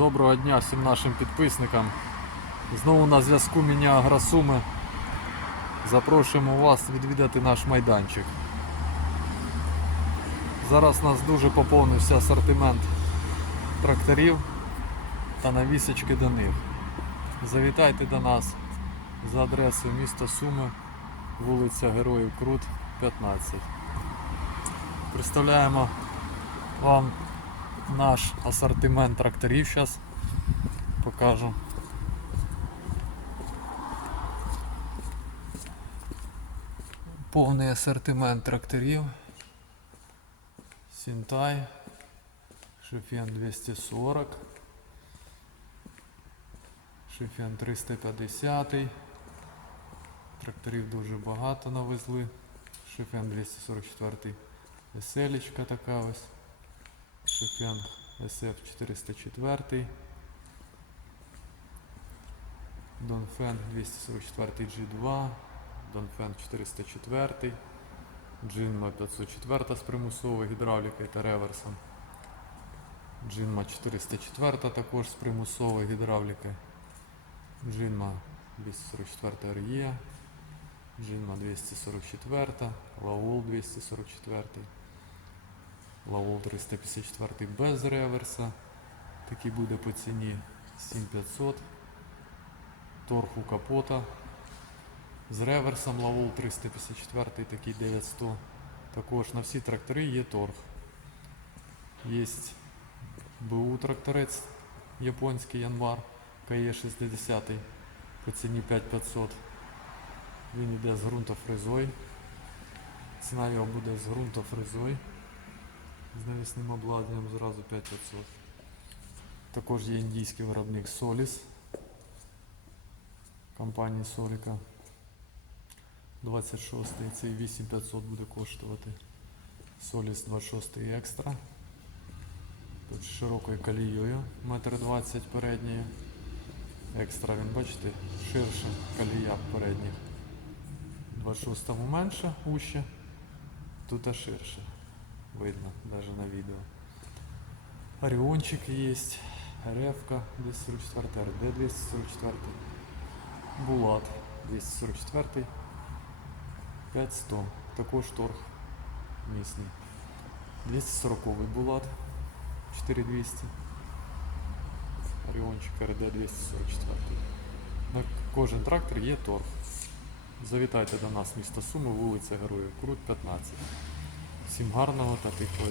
Доброго дня всім нашим підписникам. Знову на зв'язку Міня Агросуми. Запрошуємо вас відвідати наш майданчик. Зараз у нас дуже поповнився асортимент тракторів та навісочки до них. Завітайте до нас за адресою міста Суми, вулиця Героїв Крут, 15. Представляємо вам наш асортимент тракторів зараз покажу. Повний асортимент тракторів. Сінтай, Шефен 240, Шефен 350. Тракторів дуже багато навезли. Шефен 244 веселічка така ось. Шефен SF 404. Донфен 244 G2. Донфен 404. Джинма 504 з примусовою гідравлікою та реверсом. Джинма 404 також з примусовою гідравлікою. Джинма 244 RE. Джинма 244, Лаул 244. Лаул 354 без реверса. Такий буде по ціні 7500. Торг капота. З реверсом Лаул 354 такий 900. Також на всі трактори є торг. Є БУ тракторець японський Янмар КЕ 60 по ціні 5500. Він йде з ґрунтофрезою. Ціна його буде з ґрунтофрезою з навісним обладнанням зразу 5500. Також є індійський виробник Solis компанії Соліка. 26 цей 8500 буде коштувати. Solis 26 екстра. Тут широкою колією, 1,20 м передньою. Екстра, він бачите, ширша колія передніх. 26-му менше, уще, тут а ширше. Видно даже на відео. Оріончик є, РФ 244, РД 244, Булат 244, 5100, також торг місний. 240 Булат 4200, Оріончик РД 244. На кожен трактор є торг. Завітайте до нас, місто Суми, вулиця Героїв Крут, 15. Всім гарного та тихого.